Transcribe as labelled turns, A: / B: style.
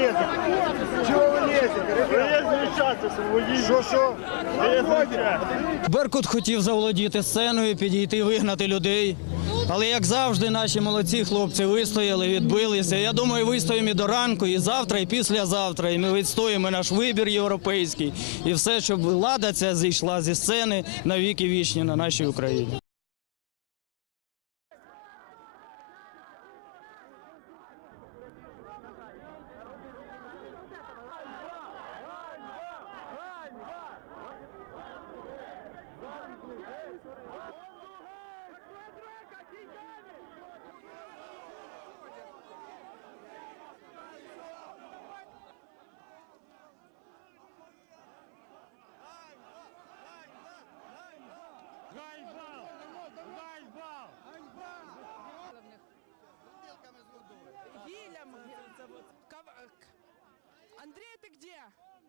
A: лезете? Чего вы лезете? Что, что?
B: Беркут хотів заволодіти сценою, підійти, вигнати людей. Але як завжди, наші молодці хлопці вистояли, відбилися. Я думаю, вистоїмо і до ранку, і завтра, і післязавтра. І ми відстоїмо наш вибір європейський. І все, щоб влада ця зійшла зі сцени на віки вічні на нашій Україні.
C: Colombia.